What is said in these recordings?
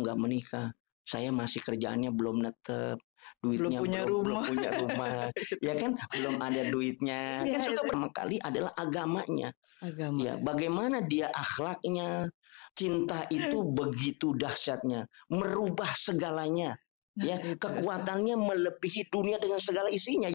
nggak menikah, saya masih kerjaannya belum netep, duitnya belum punya rumah, ya kan, belum ada duitnya. Kan sudah pertama kali adalah agamanya. Ya, bagaimana dia akhlaknya. Cinta itu begitu dahsyatnya, merubah segalanya. Ya, kekuatannya melebihi dunia dengan segala isinya.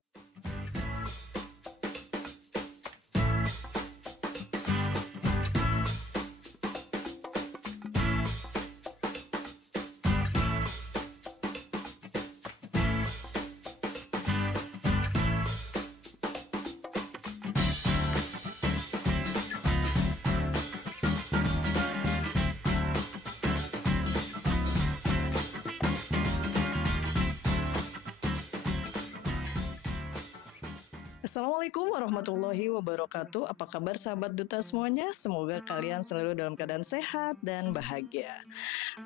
Assalamualaikum warahmatullahi wabarakatuh. Apa kabar sahabat duta semuanya? Semoga kalian selalu dalam keadaan sehat dan bahagia.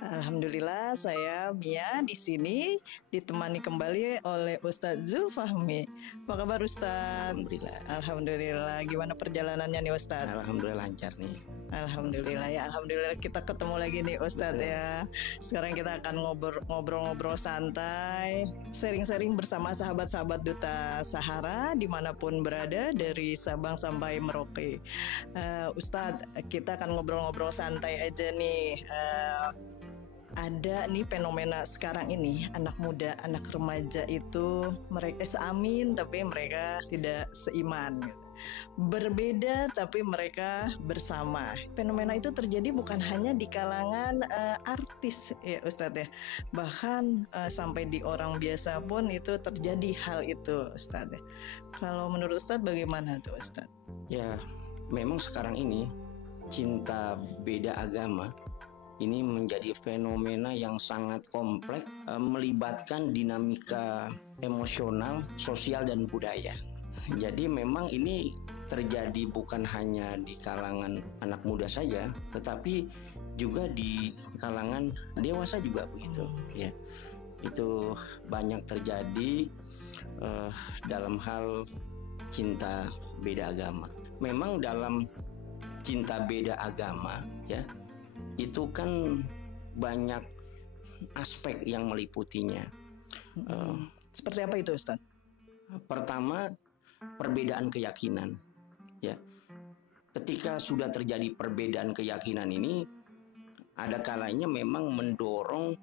Alhamdulillah, saya Mia di sini ditemani kembali oleh Ustadz Zulfahmi. Apa kabar Ustadz? Alhamdulillah. Gimana perjalanannya nih Ustadz? Alhamdulillah lancar nih. Alhamdulillah ya, alhamdulillah kita ketemu lagi nih Ustadz ya. Sekarang kita akan ngobrol-ngobrol santai, sharing-sharing bersama sahabat-sahabat duta Sahara dimanapun berada dari Sabang sampai Merauke. Ustadz, kita akan ngobrol-ngobrol santai aja nih. Ada nih fenomena sekarang ini, anak muda, anak remaja itu mereka seamin tapi mereka tidak seiman. Berbeda tapi mereka bersama. Fenomena itu terjadi bukan hanya di kalangan artis ya Ustadz ya, bahkan sampai di orang biasa pun itu terjadi hal itu Ustadz ya. Kalau menurut Ustadz bagaimana tuh Ustadz? Ya memang sekarang ini cinta beda agama ini menjadi fenomena yang sangat kompleks, melibatkan dinamika emosional, sosial dan budaya. Jadi memang ini terjadi bukan hanya di kalangan anak muda saja, tetapi juga di kalangan dewasa juga begitu. Ya, itu banyak terjadi dalam hal cinta beda agama. Memang dalam cinta beda agama, ya, itu kan banyak aspek yang meliputinya. Seperti apa itu Ustadz? Pertama, perbedaan keyakinan, ya. Ketika sudah terjadi perbedaan keyakinan ini, ada kalanya memang mendorong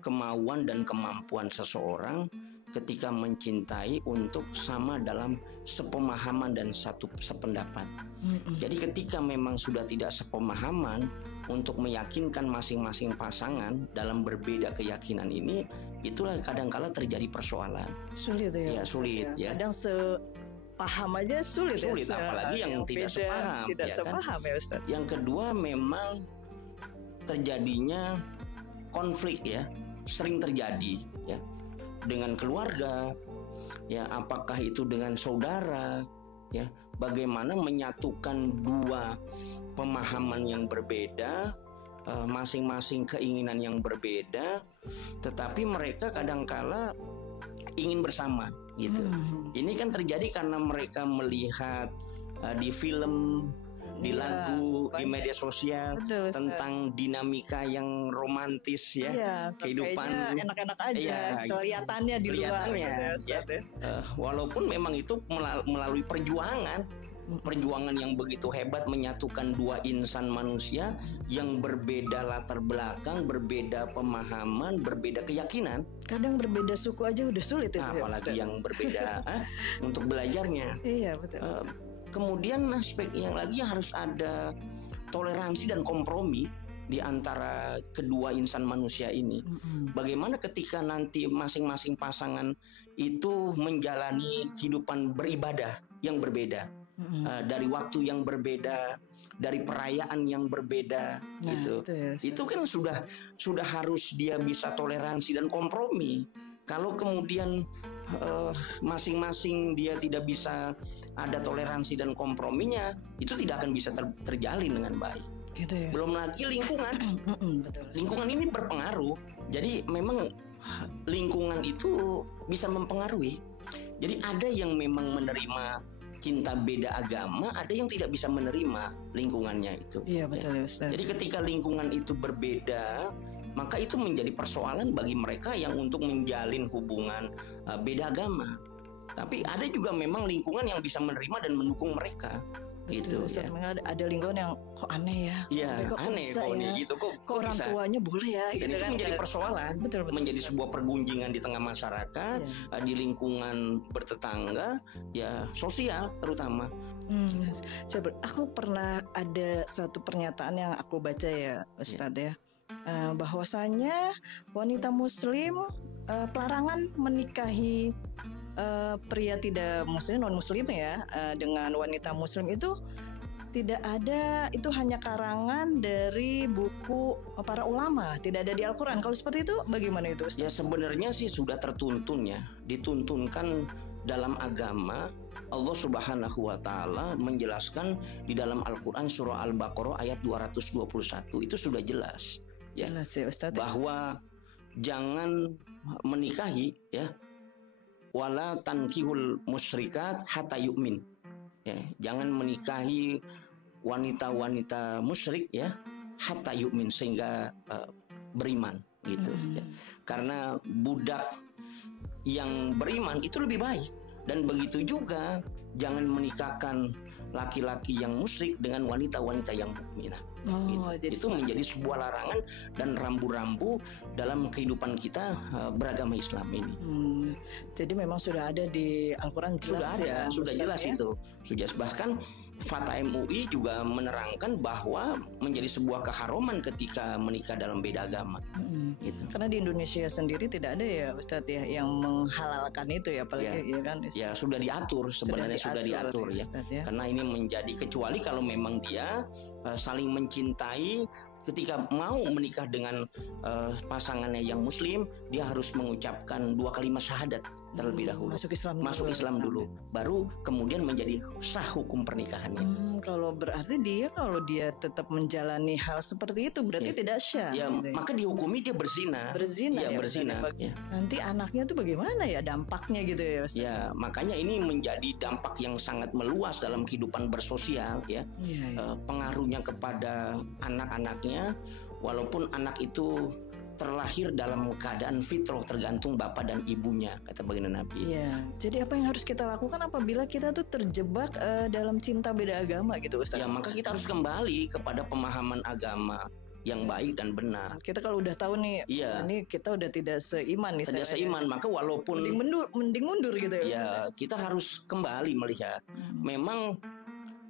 kemauan dan kemampuan seseorang ketika mencintai untuk sama dalam sepemahaman dan satu sependapat. Jadi ketika memang sudah tidak sepemahaman untuk meyakinkan masing-masing pasangan dalam berbeda keyakinan ini, itulah kadangkala terjadi persoalan. Sulit ya. Ya, sulit ya. Kadang sepaham aja sulit ya. Apalagi yang tidak sepaham. Tidak ya sepaham kan? Ya Ustaz. Yang kedua memang terjadinya konflik ya, sering terjadi ya dengan keluarga, ya apakah itu dengan saudara, ya bagaimana menyatukan dua pemahaman yang berbeda, masing-masing keinginan yang berbeda, tetapi mereka kadangkala ingin bersama gitu. Ini kan terjadi karena mereka melihat di film, di lagu, di media sosial. Betul, tentang dinamika yang romantis ya, kehidupan enak-enak aja, kelihatannya di luar ya. Walaupun memang itu melalui perjuangan yang begitu hebat menyatukan dua insan manusia yang berbeda latar belakang, berbeda pemahaman, berbeda keyakinan. Kadang berbeda suku aja udah sulit ya. Apalagi yang berbeda untuk belajarnya. Iya betul. Kemudian aspek yang lagi harus ada toleransi dan kompromi di antara kedua insan manusia ini. Bagaimana ketika nanti masing-masing pasangan itu menjalani kehidupan beribadah yang berbeda, dari waktu yang berbeda, dari perayaan yang berbeda, gitu. Itu kan sudah harus dia bisa toleransi dan kompromi. Kalau kemudian masing-masing dia tidak bisa ada toleransi dan komprominya, itu tidak akan bisa terjalin dengan baik. Gitu ya. Belum lagi lingkungan. Lingkungan ini berpengaruh. Jadi memang lingkungan itu bisa mempengaruhi. Jadi ada yang memang menerima cinta beda agama, ada yang tidak bisa menerima lingkungannya itu. Iya betul ya Ustaz. Jadi ketika lingkungan itu berbeda, maka itu menjadi persoalan bagi mereka yang untuk menjalin hubungan beda agama. Tapi ada juga memang lingkungan yang bisa menerima dan mendukung mereka. Gitu Ustaz, ya. ada lingkungan yang kok aneh ya. Iya, Kok aneh bisa kok ya? gitu. Kok Orang bisa? tuanya boleh ya Dan gitu itu kan. menjadi persoalan, Betul, menjadi Ustaz. sebuah pergunjingan di tengah masyarakat, di lingkungan bertetangga, ya sosial terutama. Aku pernah ada satu pernyataan yang aku baca ya Ustadz ya, bahwasanya wanita muslim pelarangan menikahi pria tidak muslim, non muslim ya, dengan wanita muslim itu tidak ada, itu hanya karangan dari buku para ulama, tidak ada di Al-Quran. Kalau seperti itu bagaimana itu Ustaz? Ya sebenarnya sih sudah tertuntun ya, dituntunkan dalam agama. Allah Subhanahu wa taala menjelaskan di dalam Al-Qur'an surah Al-Baqarah ayat 221 itu sudah jelas ya. Jelas ya Ustaz. Bahwa jangan menikahi ya, wala tankihul musyrikat hatta yu'min. Ya, jangan menikahi wanita-wanita musyrik ya hatta yu'min, sehingga beriman gitu ya. Karena budak yang beriman itu lebih baik. Dan begitu juga jangan menikahkan laki-laki yang musyrik dengan wanita-wanita yang mukminah. Itu menjadi sebuah larangan dan rambu-rambu dalam kehidupan kita beragama Islam ini. Jadi memang sudah ada di Al-Quran, sudah ada, ya, sudah Ustaz, jelas ya? Itu sudah. Bahkan Fatwa MUI juga menerangkan bahwa menjadi sebuah keharuman ketika menikah dalam beda agama. Gitu. Karena di Indonesia sendiri tidak ada ya Ustadz ya yang menghalalkan itu ya, apalagi ya kan? Ya sudah diatur sebenarnya, sudah diatur ya. Ustadz, ya. Karena ini menjadi, kecuali kalau memang dia saling mencintai. Ketika mau menikah dengan pasangannya yang muslim, dia harus mengucapkan 2 kalimat syahadat terlebih dahulu. Masuk Islam dulu. Baru kemudian menjadi sah hukum pernikahannya. Kalau berarti kalau dia tetap menjalani hal seperti itu berarti tidak syah. Ya, gitu. maka dihukumi dia berzina. Ya, berzina. Ya. Nanti anaknya tuh bagaimana ya dampaknya gitu ya Ustaz? Ya, makanya ini menjadi dampak yang sangat meluas dalam kehidupan bersosial ya. Pengaruhnya kepada anak-anaknya, walaupun anak itu terlahir dalam keadaan fitrah, tergantung bapak dan ibunya, kata baginda Nabi. Iya. Jadi apa yang harus kita lakukan apabila kita tuh terjebak dalam cinta beda agama gitu Ustaz? Ya, maka kita harus kembali kepada pemahaman agama yang baik dan benar. Kita kalau udah tahu nih, ini kita udah tidak seiman nih. Tidak seiman, maka walaupun mending mundur gitu ya. Ya, kita harus kembali melihat. Memang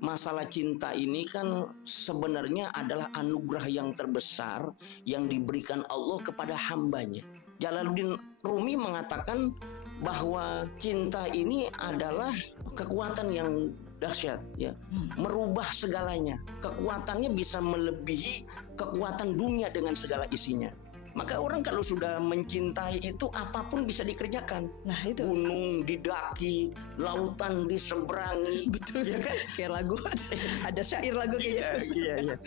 masalah cinta ini kan sebenarnya adalah anugerah yang terbesar yang diberikan Allah kepada hambanya. Jalaluddin Rumi mengatakan bahwa cinta ini adalah kekuatan yang dahsyat ya, merubah segalanya. Kekuatannya bisa melebihi kekuatan dunia dengan segala isinya. Maka orang kalau sudah mencintai itu apapun bisa dikerjakan. Nah itu. Gunung didaki, lautan diseberangi. Betul ya kan? Kayak lagu ada syair lagu kayak gitu. Iya.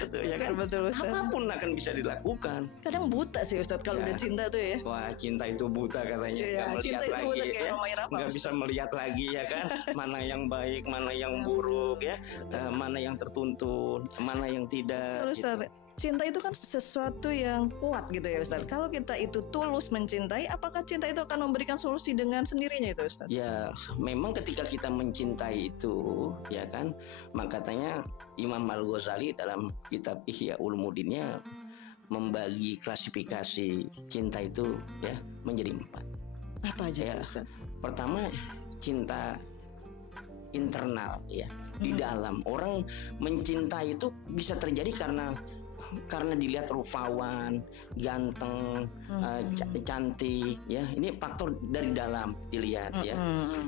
Betul ya kan? Betul Ustaz. Apapun akan bisa dilakukan. Kadang buta sih Ustaz kalau udah cinta tuh ya. Wah, cinta itu buta katanya. Ya, cinta itu buta kayak Romai Rapa. Nggak bisa melihat lagi ya kan? Mana yang baik, mana yang buruk ya, mana yang tertuntun, mana yang tidak. Terus Ustaz, cinta itu kan sesuatu yang kuat gitu ya Ustaz. Kalau kita itu tulus mencintai, apakah cinta itu akan memberikan solusi dengan sendirinya itu Ustaz? Ya, memang ketika kita mencintai itu, ya kan, maka katanya Imam Al-Ghazali dalam kitab Ihya Ulumuddinnya membagi klasifikasi cinta itu ya menjadi 4. Apa aja ya, Ustaz? Pertama, cinta internal ya, di dalam. Orang mencintai itu bisa terjadi karena dilihat rupawan, ganteng, cantik ya. Ini faktor dari dalam dilihat ya.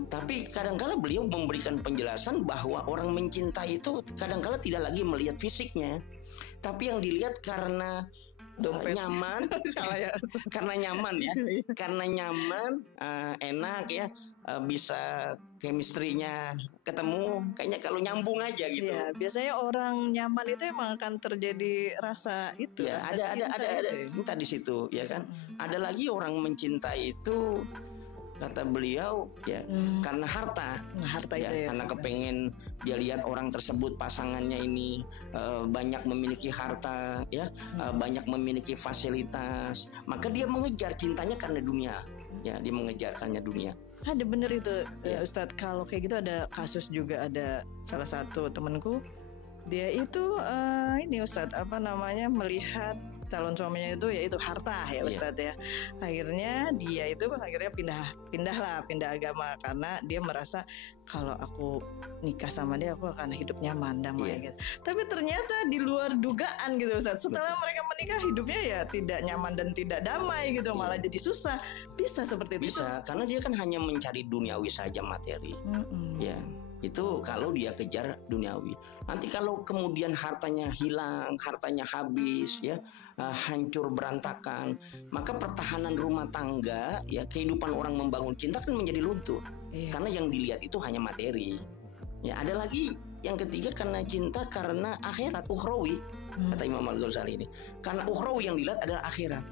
Tapi kadang-kala beliau memberikan penjelasan bahwa orang mencintai itu kadang-kala tidak lagi melihat fisiknya, tapi yang dilihat karena nyaman. Salah ya. Karena nyaman ya. Karena nyaman, enak ya, bisa chemistry-nya ketemu, kayaknya kalau nyambung aja gitu. Iya, biasanya orang nyaman itu emang akan terjadi rasa itu. Ya, rasa ada cinta di situ ya kan. Ada lagi orang mencintai itu kata beliau ya karena harta. Harta Ya, itu ya. karena kepengen dia lihat orang tersebut pasangannya ini banyak memiliki harta ya, banyak memiliki fasilitas, maka dia mengejar cintanya karena dunia. Ya, dia mengejarkannya dunia. Ada bener itu Ya. Ustadz. Kalau kayak gitu ada kasus juga, ada salah satu temanku, dia itu ini Ustadz melihat calon suaminya itu yaitu harta ya Iya. Ustadz ya. Akhirnya dia itu pindah agama karena dia merasa kalau aku nikah sama dia aku akan hidup nyaman, damai Iya. gitu. Tapi ternyata di luar dugaan gitu Ustadz. Setelah mereka menikah hidupnya ya tidak nyaman dan tidak damai gitu, malah jadi susah. Bisa seperti itu. Bisa, karena dia kan hanya mencari duniawi saja, materi. Ya, itu kalau dia kejar duniawi. Nanti kalau kemudian hartanya hilang, hartanya habis, ya, hancur berantakan, maka pertahanan rumah tangga, ya, kehidupan orang membangun cinta kan menjadi luntur. Iya. Karena yang dilihat itu hanya materi. Ya, ada lagi yang ketiga karena cinta karena akhirat, ukhrawi, kata Imam Al-Ghazali ini. Karena ukhrawi yang dilihat adalah akhirat.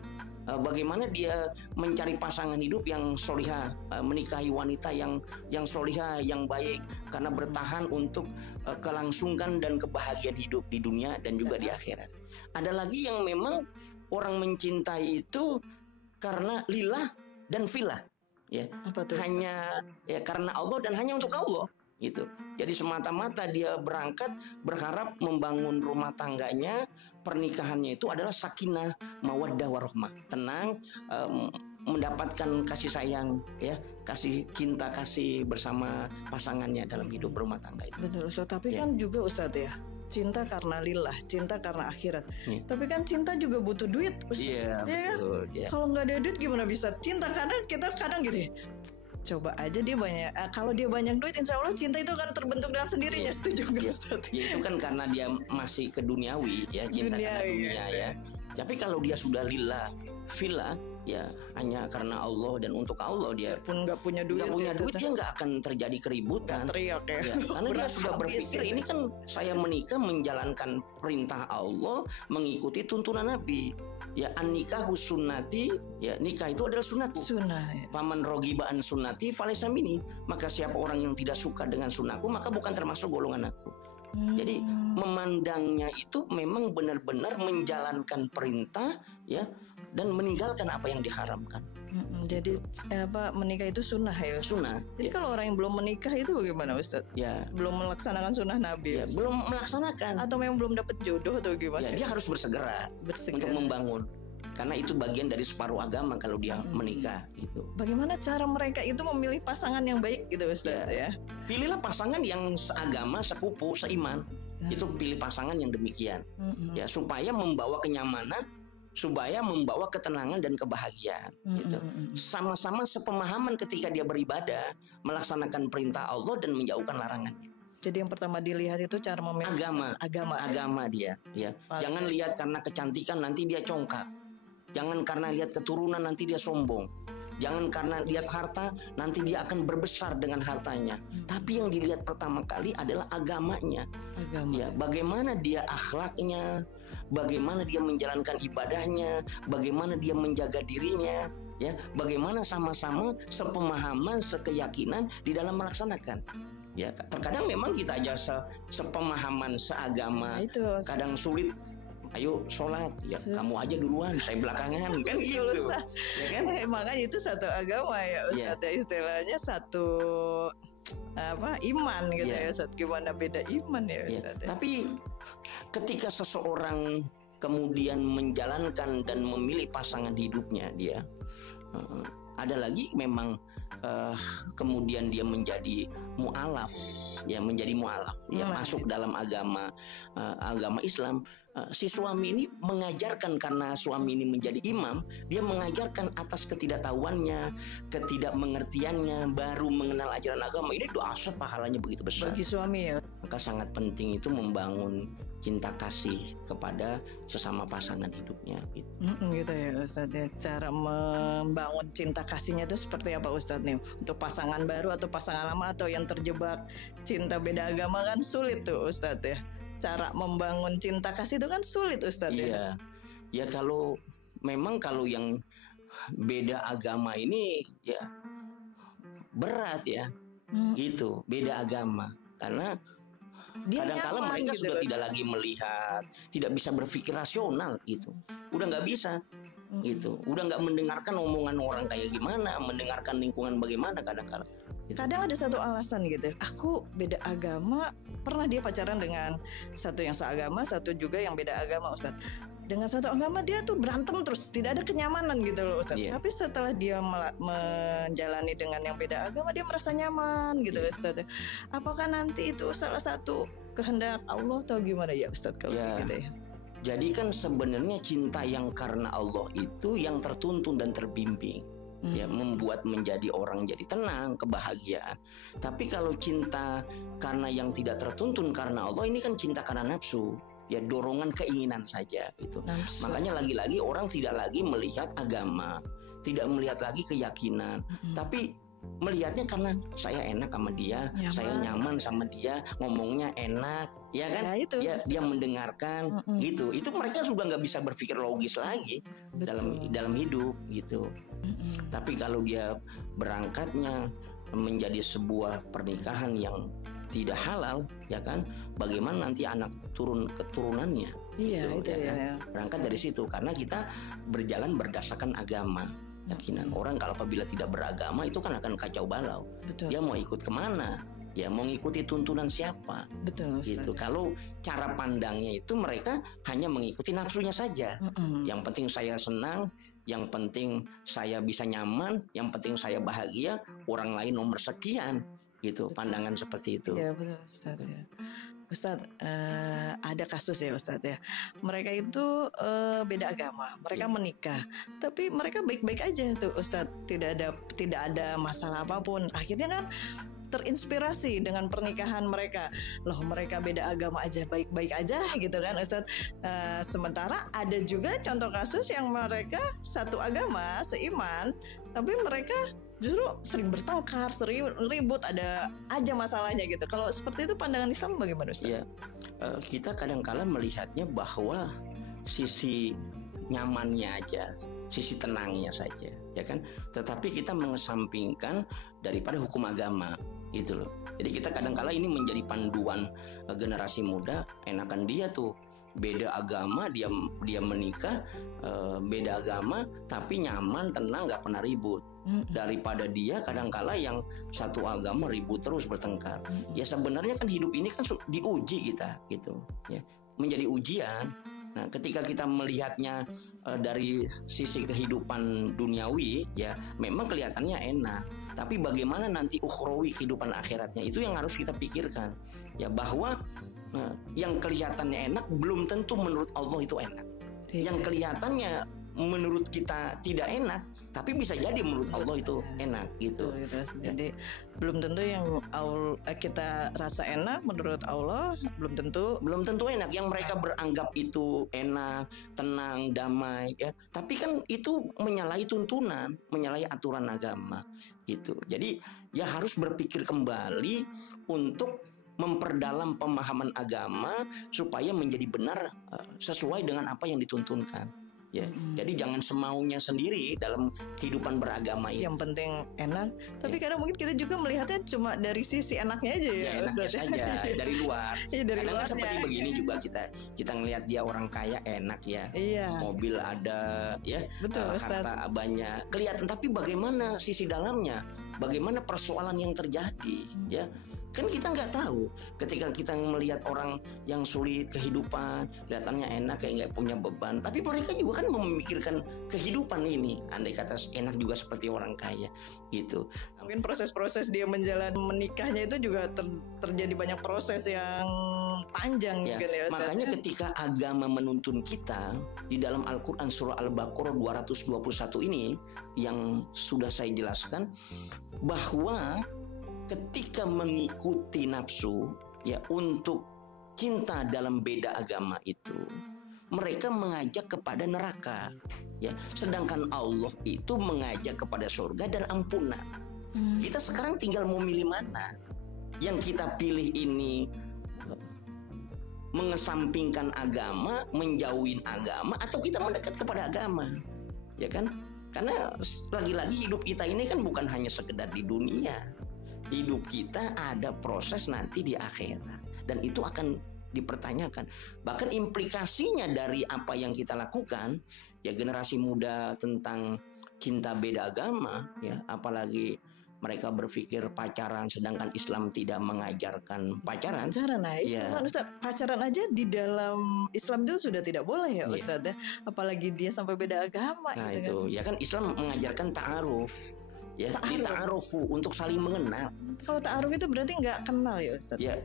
Bagaimana dia mencari pasangan hidup yang solihah, menikahi wanita yang solihah, yang baik, karena bertahan untuk kelangsungan dan kebahagiaan hidup di dunia dan juga di akhirat. Ada lagi yang memang orang mencintai itu karena lillah dan fillah, ya, Apa tuh? hanya ya karena Allah dan hanya untuk Allah. Gitu. Jadi semata-mata dia berangkat berharap membangun rumah tangganya, pernikahannya itu adalah sakinah, mawaddah warahmah, tenang, mendapatkan kasih sayang, ya, kasih cinta, kasih bersama pasangannya dalam hidup rumah tangga itu. Betul Ustadz, tapi Ya. kan juga Ustadz ya, cinta karena lillah, cinta karena akhirat. Ya. Tapi kan cinta juga butuh duit Ustadz. Iya, Ya kan? betul. Ya. Kalau nggak ada duit gimana bisa cinta? Karena kita kadang gini, coba aja dia banyak, kalau dia banyak duit, insya Allah cinta itu akan terbentuk dengan sendirinya. Iya. Setuju nggak Iya. Ustadz? Ya itu kan karena dia masih ke duniawi, ya, cinta karena Duniawi, dunia, ya. Tapi kalau dia sudah lillah, fillah, ya hanya karena Allah dan untuk Allah, dia Pun nggak punya duit, nggak punya ya, duit, tetap dia nggak akan terjadi keributan. teriak ya. Ya, karena dia Beras sudah habis berpikir gitu. ini kan saya menikah menjalankan perintah Allah, mengikuti tuntunan Nabi. Ya, an-nikahu sunnati, ya, nikah itu adalah sunnatku. Sunnah ya. Paman rogiba an sunnati falaysa minni. Maka siapa orang yang tidak suka dengan sunnahku, maka bukan termasuk golongan aku. Jadi memandangnya itu memang benar-benar menjalankan perintah, ya, dan meninggalkan apa yang diharamkan. Jadi menikah itu sunnah ya Ustadz? Sunnah. Jadi kalau orang yang belum menikah itu bagaimana Ustadz? Ya, Belum melaksanakan sunnah Nabi ya Ustadz? belum melaksanakan. Atau memang belum dapat jodoh atau gimana? Ya, dia harus bersegera Bersegera. untuk membangun. Karena itu bagian dari separuh agama kalau dia menikah gitu. Bagaimana cara mereka itu memilih pasangan yang baik gitu Ustadz ya? Pilihlah pasangan yang seagama, sekupu, seiman. Itu pilih pasangan yang demikian. Ya, supaya membawa kenyamanan, supaya membawa ketenangan dan kebahagiaan gitu. Sama-sama sepemahaman ketika dia beribadah, melaksanakan perintah Allah dan menjauhkan larangannya. Jadi yang pertama dilihat itu cara memilih Agama dia, ya. Jangan lihat karena kecantikan nanti dia congkak. Jangan karena lihat keturunan nanti dia sombong. Jangan karena lihat harta nanti dia akan berbesar dengan hartanya. Tapi yang dilihat pertama kali adalah agamanya. Ya, bagaimana dia akhlaknya, bagaimana dia menjalankan ibadahnya, bagaimana dia menjaga dirinya, ya, bagaimana sama-sama sepemahaman, sekeyakinan di dalam melaksanakan. Ya, terkadang memang kita aja sepemahaman, seagama, kadang sulit. Ayo sholat, ya kamu aja duluan, saya belakangan, kan gitu, ya kan? Makanya itu satu agama ya Ustadz, istilahnya satu iman gitu ya Ustadz. Gimana beda iman ya Ustadz? Tapi ketika seseorang kemudian menjalankan dan memilih pasangan hidupnya, dia ada lagi memang kemudian dia menjadi mu'alaf, ya, menjadi mu'alaf, ya, masuk dalam agama Islam. Si suami ini mengajarkan, karena suami ini menjadi imam, dia mengajarkan atas ketidaktahuannya, ketidakmengertiannya, baru mengenal ajaran agama ini, dahsyat pahalanya begitu besar bagi suami ya. Maka sangat penting itu membangun cinta kasih kepada sesama pasangan hidupnya gitu. Gitu ya Ustadz ya. Cara membangun cinta kasihnya itu seperti apa Ustadz nih? Untuk pasangan baru atau pasangan lama atau yang terjebak cinta beda agama kan sulit tuh Ustadz ya. Cara membangun cinta kasih itu kan sulit Ustadz ya. Ya kalau memang kalau yang beda agama ini, ya berat ya, gitu, beda agama. Karena Dia kadang-kala nyaman mereka gitu sudah loh, tidak Ustaz. lagi melihat, tidak bisa berpikir rasional gitu, udah nggak bisa gitu, udah nggak mendengarkan omongan orang kayak gimana, mendengarkan lingkungan bagaimana kadang-kala. Gitu. Kadang ada satu alasan gitu. Aku beda agama, pernah dia pacaran dengan satu yang seagama, satu juga yang beda agama, Ustaz. Dengan satu agama dia tuh berantem terus, tidak ada kenyamanan gitu loh, Ustaz. Iya. Tapi setelah dia menjalani dengan yang beda agama, dia merasa nyaman gitu, Iya. Ustaz. Apakah nanti itu salah satu kehendak Allah atau gimana ya, Ustaz, kalau Ya. gitu ya? Jadi kan sebenarnya cinta yang karena Allah itu yang tertuntun dan terbimbing. Ya, membuat menjadi orang jadi tenang, kebahagiaan. Tapi kalau cinta karena yang tidak tertuntun karena Allah, ini kan cinta karena nafsu, ya dorongan keinginan saja gitu. Nafsu. Makanya lagi-lagi orang tidak lagi melihat agama, tidak melihat lagi keyakinan, tapi melihatnya karena saya enak sama dia, Nyaman. saya nyaman sama dia, ngomongnya enak, ya kan? Ya, itu. Dia mendengarkan gitu. Itu mereka sudah nggak bisa berpikir logis lagi dalam hidup gitu. Tapi kalau dia berangkatnya menjadi sebuah pernikahan yang tidak halal, ya kan? Bagaimana nanti anak keturunannya? Iya, Gitu, itu ya kan? ya. Berangkat dari situ karena kita berjalan berdasarkan agama, keyakinan. Orang kalau apabila tidak beragama itu kan akan kacau balau. Betul. Dia mau ikut kemana? Ya mau ngikuti tuntunan siapa? Betul, Ustaz. Gitu. Kalau cara pandangnya itu mereka hanya mengikuti nafsunya saja. Yang penting saya senang, yang penting saya bisa nyaman, yang penting saya bahagia, orang lain nomor sekian, gitu. Pandangan seperti itu. Ya, betul, Ustaz ya. Ustaz, ada kasus ya, Ustaz ya. Mereka itu beda agama, mereka menikah, tapi mereka baik-baik aja tuh, Ustaz. Tidak ada masalah apapun. Akhirnya kan terinspirasi dengan pernikahan mereka. Loh, mereka beda agama aja baik-baik aja gitu kan, Ustaz. Sementara ada juga contoh kasus yang mereka satu agama, seiman, tapi mereka justru sering bertengkar, sering ribut, ada aja masalahnya gitu. Kalau seperti itu pandangan Islam bagaimana, Ustaz? Ya, kita kadang-kala melihatnya bahwa sisi nyamannya aja, sisi tenangnya saja, ya kan. Tetapi kita mengesampingkan daripada hukum agama, gitu loh. Jadi kita kadang-kala ini menjadi panduan generasi muda. Enakan dia tuh beda agama, dia menikah, beda agama, tapi nyaman, tenang, nggak pernah ribut. Daripada dia kadang-kala yang satu agama ribut terus bertengkar. Ya sebenarnya kan hidup ini kan diuji kita, gitu. Ya, menjadi ujian. Nah, ketika kita melihatnya dari sisi kehidupan duniawi, ya memang kelihatannya enak. Tapi bagaimana nanti ukhrawi, kehidupan akhiratnya, itu yang harus kita pikirkan. Ya, bahwa yang kelihatannya enak belum tentu menurut Allah itu enak. Yang kelihatannya menurut kita tidak enak, tapi bisa jadi menurut Allah itu enak gitu. Jadi belum tentu yang kita rasa enak menurut Allah belum tentu enak. Yang mereka beranggap itu enak, tenang, damai, ya. Tapi kan itu menyalahi tuntunan, menyalahi aturan agama gitu. Jadi ya harus berpikir kembali untuk memperdalam pemahaman agama supaya menjadi benar sesuai dengan apa yang dituntunkan. Ya, jadi jangan semaunya sendiri dalam kehidupan beragama ini. Yang penting enak, tapi kadang mungkin kita juga melihatnya cuma dari sisi enaknya aja ya. Ya enaknya saja dari luar. Dari Kadang seperti begini juga kita ngelihat dia orang kaya enak ya. Iya. Mobil ada, ya. Betul, harta banyak. Kelihatan, tapi bagaimana sisi dalamnya? Bagaimana persoalan yang terjadi, ya? Kan kita nggak tahu. Ketika kita melihat orang yang sulit kehidupan, kelihatannya enak, kayak nggak punya beban, tapi mereka juga kan memikirkan kehidupan ini. Andai kata enak juga seperti orang kaya, gitu. Mungkin proses-proses dia menjalani menikahnya itu juga terjadi banyak proses yang panjang ya, mungkin ya. Makanya ketika agama menuntun kita di dalam Al-Quran surah Al-Baqarah 221 ini yang sudah saya jelaskan, bahwa ketika mengikuti nafsu ya untuk cinta dalam beda agama itu, mereka mengajak kepada neraka ya, sedangkan Allah itu mengajak kepada surga dan ampunan. Kita sekarang tinggal mau milih mana. Yang kita pilih ini mengesampingkan agama, menjauhin agama, atau kita mendekat kepada agama, ya kan? Karena lagi-lagi hidup kita ini kan bukan hanya sekedar di dunia. Hidup kita ada proses nanti di akhirat, dan itu akan dipertanyakan. Bahkan implikasinya dari apa yang kita lakukan, ya generasi muda tentang cinta beda agama, ya apalagi mereka berpikir pacaran sedangkan Islam tidak mengajarkan pacaran. Pacaran, nah itu Ya. kan Ustadz, pacaran aja di dalam Islam itu sudah tidak boleh ya Iya. Ustadz ya. Apalagi dia sampai beda agama Nah gitu itu, ya kan Islam mengajarkan ta'aruf, ya dita'arufu untuk saling mengenal. Kalau ta'aruf itu berarti nggak kenal ya Ustadz? Ya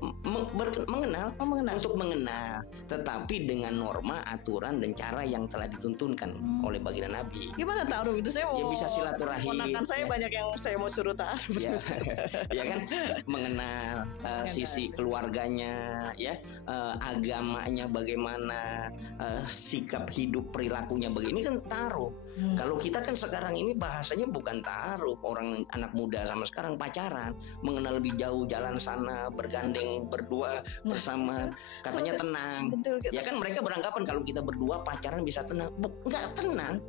mengenal, Oh, mengenal. untuk mengenal, tetapi dengan norma, aturan dan cara yang telah dituntunkan oleh baginda Nabi. Gimana ta'aruf itu? Saya Ya mau bisa silaturahim, ponakan saya ya. banyak yang saya mau suruh ta'aruf. Ya, ya kan mengenal sisi keluarganya, ya agamanya bagaimana, sikap hidup perilakunya begini kan taruh. Kalau kita kan sekarang ini bahasanya bukan taruh, orang anak muda sama sekarang pacaran, mengenal lebih jauh, jalan sana bergandeng berdua bersama, katanya tenang. Betul, gitu. Ya kan mereka beranggapan kalau kita berdua pacaran bisa tenang. Enggak tenang.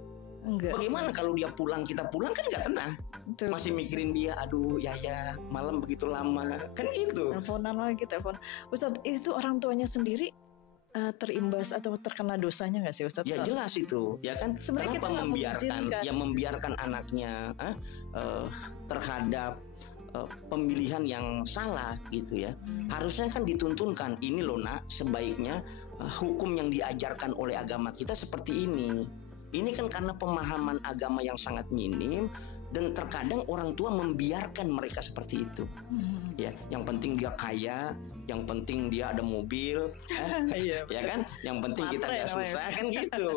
Enggak. Bagaimana kalau dia pulang, kita pulang kan nggak tenang. Betul. Masih mikirin dia, aduh ya malam begitu lama, kan gitu. Teleponan lagi, telepon. Ustadz, itu orang tuanya sendiri terimbas atau terkena dosanya nggak sih Ustadz? Ya jelas itu, ya kan. Sebenarnya Kenapa kita nggak membiarkan, mengizinkan. ya membiarkan anaknya terhadap pemilihan yang salah gitu ya. Harusnya kan dituntunkan, ini loh nak, sebaiknya hukum yang diajarkan oleh agama kita seperti ini. Ini kan karena pemahaman agama yang sangat minim, dan terkadang orang tua membiarkan mereka seperti itu. Ya, yang penting dia kaya, yang penting dia ada mobil, Iya, ya kan? Yang penting kita Matre nggak namanya. susah kan gitu.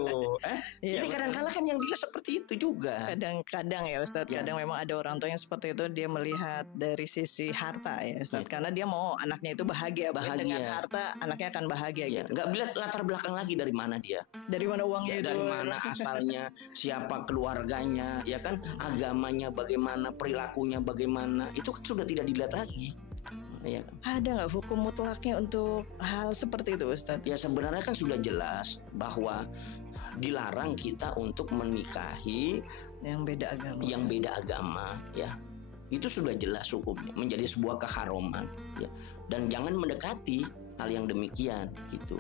Iya, Ini kadang-kala kan yang dilihat seperti itu juga. kadang-kadang ya Ustadz, Ya. kadang memang ada orang tua yang seperti itu, dia melihat dari sisi harta ya Ustadz, karena dia mau anaknya itu bahagia, mungkin Bahagia. dengan harta anaknya akan bahagia Ya, gitu. nggak lihat latar belakang lagi dari mana dia, Dari mana uangnya itu? dari mana asalnya, siapa keluarganya, ya kan, agamanya bagaimana, perilakunya bagaimana, itu kan sudah tidak dilihat lagi. Ya, Ada nggak hukum mutlaknya untuk hal seperti itu Ustadz? ya sebenarnya kan sudah jelas bahwa dilarang kita untuk menikahi Yang beda agama. yang beda agama, ya. Itu sudah jelas hukumnya, menjadi sebuah keharuman, ya. Dan jangan mendekati hal yang demikian gitu,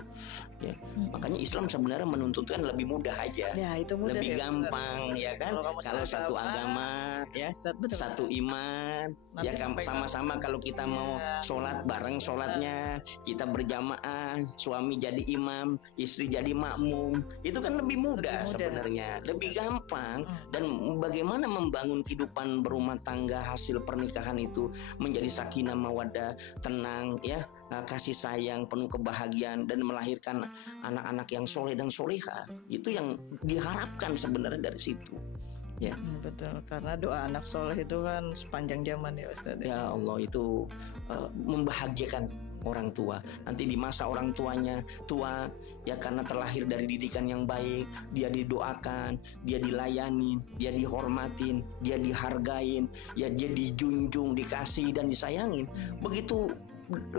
ya. Makanya Islam sebenarnya menuntutkan lebih mudah aja, Ya itu mudah lebih ya, gampang, ya kan. Kalau kamu Kalau satu seagama, agama, ya, Ustadz, betul, satu iman, Nanti ya kan, sampai sama-sama kalau kita mau sholat bareng sholatnya, kita berjamaah, suami jadi imam, istri jadi makmum, itu kan lebih mudah Lebih mudah. sebenarnya, lebih gampang. Dan bagaimana membangun kehidupan berumah tangga hasil pernikahan itu menjadi sakinah mawaddah, tenang, ya, kasih sayang, penuh kebahagiaan, dan melahirkan anak-anak yang soleh dan solehah. Itu yang diharapkan sebenarnya dari situ, ya. Betul, karena doa anak soleh itu kan sepanjang zaman ya Ustadz. Ya Allah, itu membahagiakan orang tua. Nanti di masa orang tuanya tua, ya karena terlahir dari didikan yang baik, dia didoakan, dia dilayani, dia dihormatin, dia dihargain, ya dia dijunjung, dikasih dan disayangin. Begitu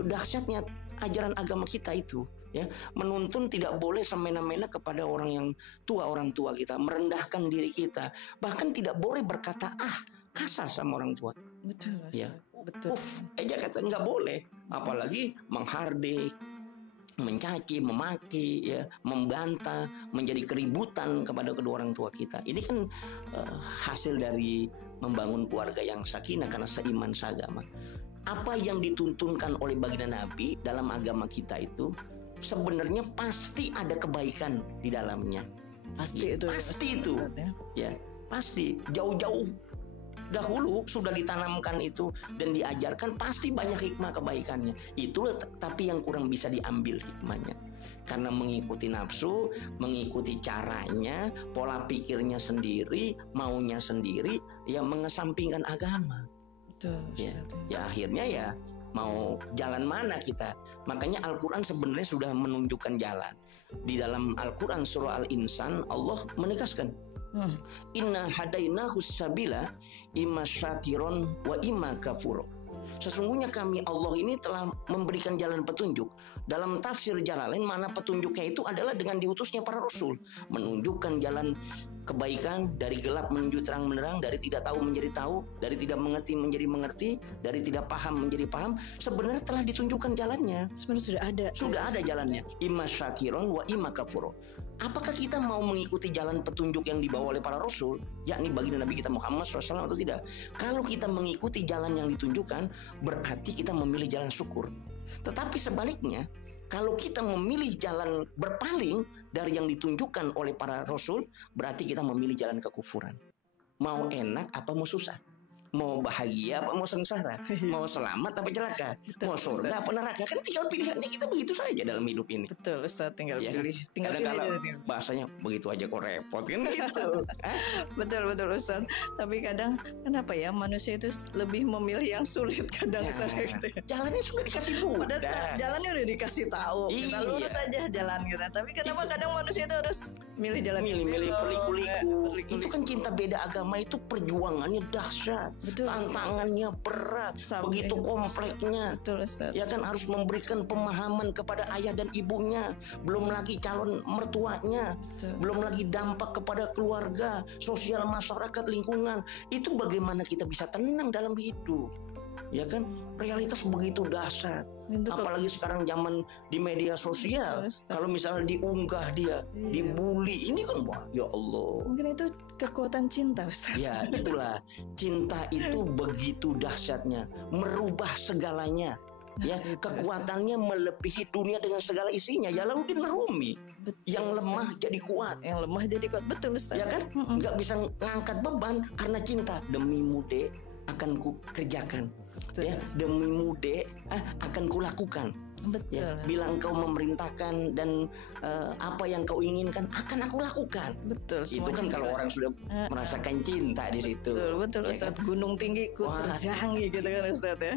dahsyatnya ajaran agama kita itu, ya, menuntun tidak boleh semena-mena kepada orang tua kita, merendahkan diri kita, bahkan tidak boleh berkata kasar sama orang tua. Betul, Ya. betul. Aja kata nggak boleh, apalagi menghardik, mencaci, memaki, ya, membantah, menjadi keributan kepada kedua orang tua kita. Ini kan hasil dari membangun keluarga yang sakinah karena seiman seagama. Apa yang dituntunkan oleh baginda Nabi dalam agama kita itu sebenarnya pasti ada kebaikan di dalamnya. Pasti Ya, itu. pasti itu. Ustadz, ya. Ya, pasti jauh-jauh dahulu sudah ditanamkan itu dan diajarkan, pasti banyak hikmah kebaikannya. Itulah tapi yang kurang bisa diambil hikmahnya. Karena mengikuti nafsu, mengikuti caranya, pola pikirnya sendiri, maunya sendiri, ya mengesampingkan agama. Betul, Ya, Ustadz. ya akhirnya ya mau jalan mana kita? Makanya Al-Quran sebenarnya sudah menunjukkan jalan. Di dalam Al-Quran surah Al-Insan, Allah menegaskan, Inna hadainahu sabila imma syakiron wa imma kafuro. Sesungguhnya kami Allah ini telah memberikan jalan petunjuk. Dalam tafsir Jalalain, mana petunjuknya itu adalah dengan diutusnya para rasul, menunjukkan jalan kebaikan, dari gelap menuju terang benderang, dari tidak tahu menjadi tahu, dari tidak mengerti menjadi mengerti, dari tidak paham menjadi paham. Sebenarnya telah ditunjukkan jalannya. Sebenarnya sudah ada Jalannya. Imma syakiron wa imma kafuro. Apakah kita mau mengikuti jalan petunjuk yang dibawa oleh para rasul, yakni baginda Nabi kita Muhammad SAW, atau tidak? Kalau kita mengikuti jalan yang ditunjukkan, berarti kita memilih jalan syukur. Tetapi sebaliknya, kalau kita memilih jalan berpaling dari yang ditunjukkan oleh para rasul, berarti kita memilih jalan kekufuran. Mau enak apa mau susah? Mau bahagia apa mau sengsara? Mau selamat apa celaka? Mau surga apa neraka? Kan tinggal pilihannya kita begitu saja dalam hidup ini. Betul Ustaz, tinggal Ya, pilih. Tinggal kadang-kadang pilih. bahasanya begitu aja kok repot kan gitu. Betul Ustaz. Tapi kadang kenapa ya manusia itu lebih memilih yang sulit kadang Ustaz gitu. Jalannya sudah dikasih mudah. Padahal jalannya udah dikasih tahu. Kita Iya. lurus aja jalan kita. Tapi kenapa kadang manusia itu harus milih jalan yang Milih-milih belok, berliku-liku. berliku-liku. Itu kan cinta beda agama itu perjuangannya dahsyat. Betul. Tantangannya berat. Sampai- Begitu kompleknya. Betul Ustaz. Ya kan harus memberikan pemahaman kepada ayah dan ibunya, belum lagi calon mertuanya, Betul. belum lagi dampak kepada keluarga, sosial masyarakat, lingkungan. Itu bagaimana kita bisa tenang dalam hidup. Ya kan, realitas begitu dahsyat. Itu Apalagi sekarang zaman di media sosial, Ustaz. kalau misalnya diunggah dia, Iya. dibully, ini kan wah, ya Allah. mungkin itu kekuatan cinta Ustaz. Ya itulah, cinta itu begitu dahsyatnya, merubah segalanya. Ya, kekuatannya melebihi dunia dengan segala isinya. Ya Jalaluddin Rumi, Betul, yang Ustaz. lemah jadi kuat. Yang lemah jadi kuat. Betul Ustaz. Ya kan, nggak bisa ngangkat beban karena cinta. Demimu dek akan ku kerjakan. Betul. Ya, demimu dek akan ku lakukan. Betul. Ya, bila engkau memerintahkan dan apa yang kau inginkan akan aku lakukan. Betul. Itu semuanya kan kalau gila. orang sudah merasakan cinta di situ. Betul Ya Ustaz. kan? Gunung tinggi ku Wah. terjangi gitu kan Ustaz ya.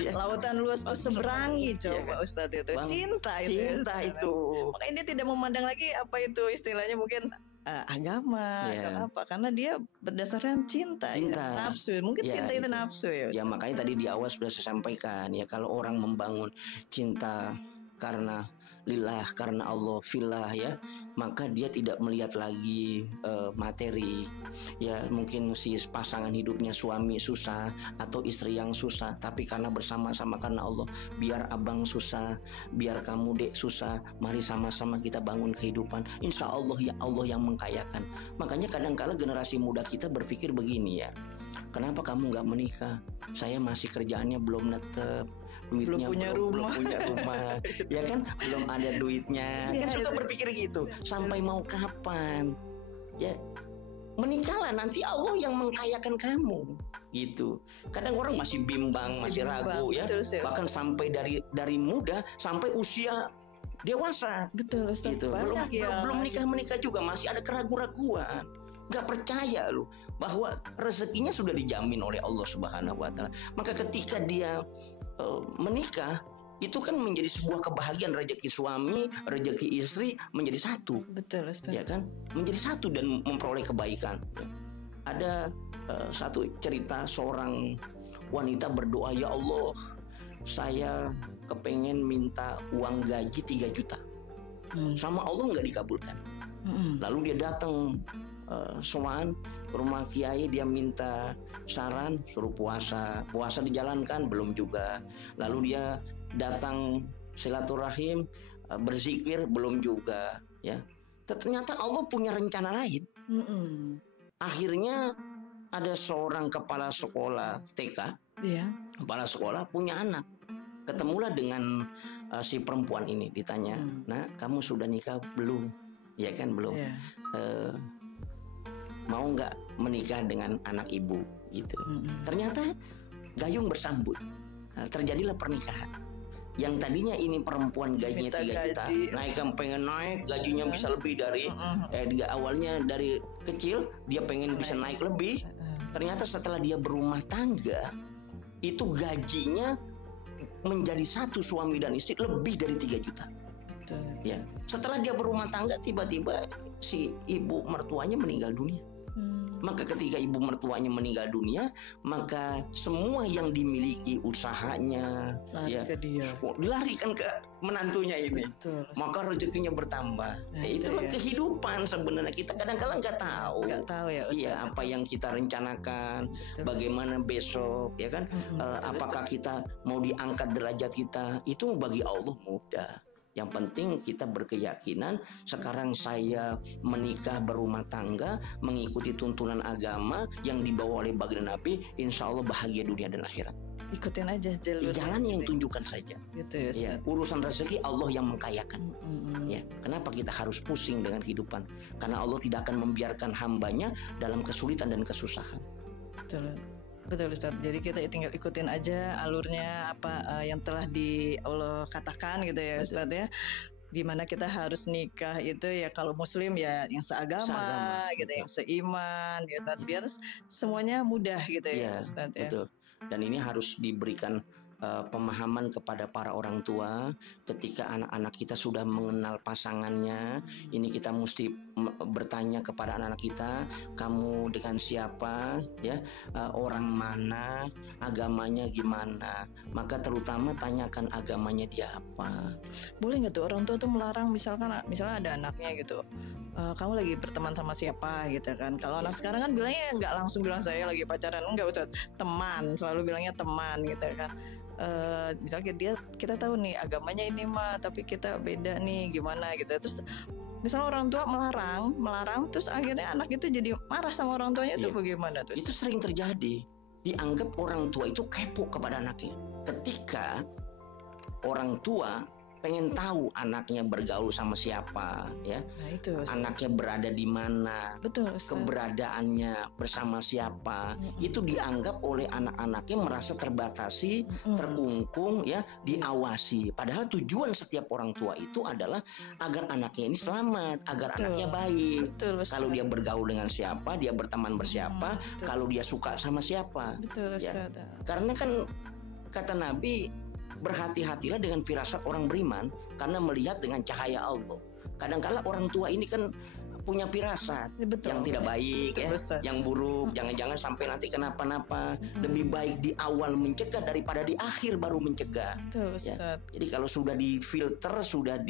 Ya. Lautan luas ku seberangi coba kan? Ustaz itu. Bang, Cinta itu. ya, Cinta Ustaz. itu. Makanya dia tidak memandang lagi apa itu istilahnya mungkin agama Iya. kenapa? Karena dia berdasarkan cinta. Cinta. Ya, nafsu. Mungkin Ya, cinta itu itu. nafsu ya. Ya makanya tadi di awal sudah saya sampaikan ya, kalau orang membangun cinta karena lillah, karena Allah, fillah ya, maka dia tidak melihat lagi materi. Ya mungkin si pasangan hidupnya suami susah atau istri yang susah, tapi karena bersama-sama karena Allah, biar abang susah, biar kamu dek susah, mari sama-sama kita bangun kehidupan. Insya Allah ya Allah yang mengkayakan. Makanya kadang-kala generasi muda kita berpikir begini ya, kenapa kamu nggak menikah? Saya masih kerjaannya belum netep, duitnya Belum punya belum punya rumah, ya kan, belum ada duitnya. Iya, Kan suka itu. berpikir gitu. Sampai mau kapan? Ya menikahlah, nanti Allah yang mengkayakan kamu. Gitu. Kadang orang masih bimbang, masih ragu ya. Betul, Ustaz. Bahkan sampai dari muda sampai usia dewasa. Betul Ustaz. Gitu. Banyak ya. Belum menikah juga masih ada keraguan-raguan. Gak percaya lu bahwa rezekinya sudah dijamin oleh Allah Subhanahu wa taala. Maka ketika dia menikah, itu kan menjadi sebuah kebahagiaan, rezeki suami, rezeki istri menjadi satu. Betul Ustaz. Ya kan? Menjadi satu dan memperoleh kebaikan. Ada satu cerita seorang wanita berdoa, ya Allah, saya kepengen minta uang gaji 3 juta. Sama Allah nggak dikabulkan. Lalu dia datang sowan ke rumah kiai, dia minta saran, suruh puasa dijalankan belum juga. Lalu dia datang silaturahim, berzikir belum juga ya. Ternyata Allah punya rencana lain. Akhirnya ada seorang kepala sekolah TK, Iya. kepala sekolah punya anak. Ketemulah dengan si perempuan ini, ditanya, "Nah, kamu sudah nikah belum?" Ya kan belum. Iya. Mau nggak menikah dengan anak ibu gitu. Ternyata gayung bersambut. Terjadilah pernikahan. Yang tadinya ini perempuan gajinya Minta 3 juta, gaji. naik pengen naik, gajinya bisa lebih dari dia awalnya dari kecil dia pengen bisa naik lebih. Ternyata setelah dia berumah tangga, itu gajinya menjadi satu, suami dan istri, lebih dari 3 juta. Betul. Ya. Setelah dia berumah tangga, tiba-tiba si ibu mertuanya meninggal dunia. Maka ketika ibu mertuanya meninggal dunia, maka semua yang dimiliki usahanya Lari ke dia. dilarikan ke menantunya ini. Betul. Maka rezekinya bertambah. Itulah kehidupan sebenarnya. Kita kadang-kadang nggak tahu. Nggak tahu ya Ustaz. Iya, apa yang kita rencanakan, bagaimana besok, ya kan? Apakah kita mau diangkat derajat kita? Itu bagi Allah mudah. Yang penting kita berkeyakinan sekarang saya menikah berumah tangga mengikuti tuntunan agama yang dibawa oleh baginda Nabi, insya Allah bahagia dunia dan akhirat. Ikutin aja jalur jalan yang tunjukkan saja. Gitu ya, ya, urusan rezeki Allah yang mengkayakan. Ya, kenapa kita harus pusing dengan kehidupan? Karena Allah tidak akan membiarkan hambanya dalam kesulitan dan kesusahan. Betul Ustaz. Jadi kita tinggal ikutin aja alurnya apa yang telah Allah katakan gitu ya Ustaz ya. Dimana kita harus nikah itu ya kalau muslim ya yang seagama gitu, yang seiman ya Ustaz. Biar semuanya mudah gitu ya Ustaz ya. Betul. Dan ini harus diberikan pemahaman kepada para orang tua ketika anak-anak kita sudah mengenal pasangannya. Ini kita mesti bertanya kepada anak-anak kita, kamu dengan siapa, ya, orang mana, agamanya gimana. Maka terutama tanyakan agamanya dia apa. Boleh nggak tuh orang tua tuh melarang misalnya ada anaknya gitu, kamu lagi berteman sama siapa gitu kan. Kalau anak sekarang kan bilangnya nggak langsung bilang saya lagi pacaran, enggak Ustaz, teman, selalu bilangnya teman gitu kan. Misalnya kita tahu nih agamanya ini mah tapi kita beda nih gimana gitu. Terus misalnya orang tua melarang terus akhirnya anak itu jadi marah sama orang tuanya. Itu bagaimana tuh? Itu sering terjadi. Dianggap orang tua itu kepo kepada anaknya. Ketika orang tua pengen tahu anaknya bergaul sama siapa, ya, nah, itu, anaknya berada di mana, betul, keberadaannya bersama siapa, itu dianggap oleh anak-anaknya merasa terbatasi, terkungkung, ya, diawasi. Padahal tujuan setiap orang tua itu adalah agar anaknya ini selamat, agar anaknya baik. Betul, kalau dia bergaul dengan siapa, dia berteman bersiapa, kalau dia suka sama siapa. Betul, ya. Karena kan kata Nabi, berhati-hatilah dengan firasat orang beriman karena melihat dengan cahaya Allah. Kadang-kala orang tua ini kan punya firasat yang tidak baik, yang buruk, jangan-jangan sampai nanti kenapa-napa. Lebih baik di awal mencegah daripada di akhir baru mencegah. Ya. Jadi kalau sudah difilter, sudah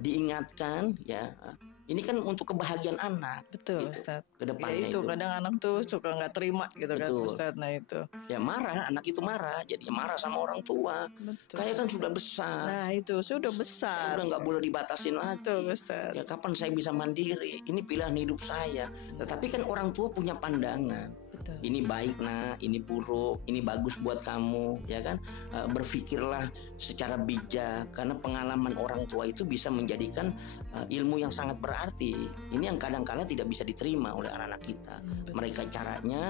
diingatkan, ya. Ini kan untuk kebahagiaan anak. Betul, Ustaz. Kedepannya ya itu kadang anak tuh suka nggak terima gitu. Betul. Kan Ustaz. Nah itu. Ya marah, anak itu marah. Jadi marah sama orang tua. Betul. Kayak kan sudah besar. Nah itu sudah besar. Udah nggak boleh dibatasin lagi. Betul, Ustaz. Ya kapan saya bisa mandiri? Ini pilihan hidup saya. Tetapi kan orang tua punya pandangan. Betul. Ini baik nah, ini buruk, ini bagus buat kamu, ya kan? Berpikirlah secara bijak karena pengalaman orang tua itu bisa menjadikan ilmu yang sangat berarti. Ini yang kadang-kala tidak bisa diterima oleh anak-anak kita. Betul. Mereka caranya,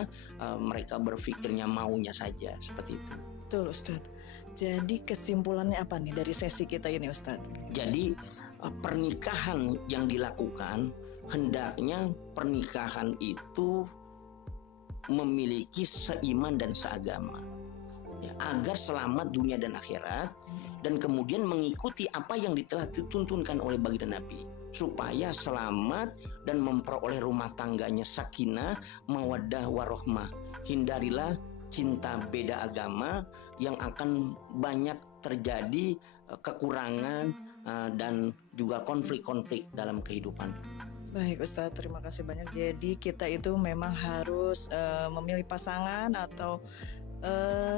mereka berpikirnya maunya saja seperti itu. Betul, Ustadz. Jadi kesimpulannya apa nih dari sesi kita ini, Ustadz? Jadi pernikahan yang dilakukan hendaknya pernikahan itu memiliki seiman dan seagama, ya, agar selamat dunia dan akhirat, dan kemudian mengikuti apa yang telah dituntunkan oleh baginda Nabi supaya selamat dan memperoleh rumah tangganya sakinah, mawaddah, warohmah. Hindarilah cinta beda agama yang akan banyak terjadi kekurangan dan juga konflik-konflik dalam kehidupan. Baik Ustaz, terima kasih banyak. Jadi kita itu memang harus memilih pasangan atau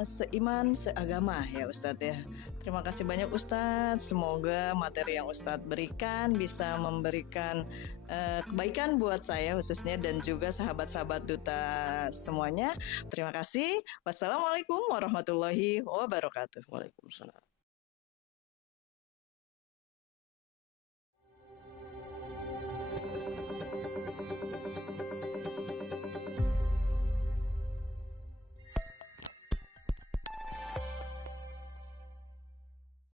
seiman, seagama ya Ustadz ya. Terima kasih banyak Ustadz. Semoga materi yang Ustadz berikan bisa memberikan kebaikan buat saya khususnya dan juga sahabat-sahabat duta semuanya. Terima kasih. Wassalamualaikum warahmatullahi wabarakatuh. Waalaikumsalam.